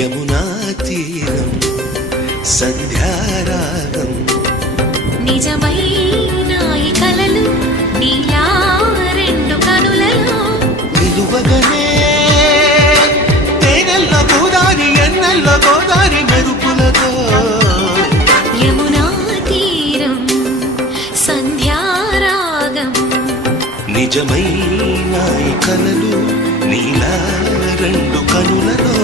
యమునా తీరం సంధ్యారాగం నిజమైన ఈ కలలు నీలా రెండు కనులలో నిలువగనే తేనెల్ల గోదారి ఎన్నెల్ల గోదారి మెరుపులతో యమునా తీరం సంధ్యారాగం నిజమైన ఈ కలలు నీలా రెండు కనులలో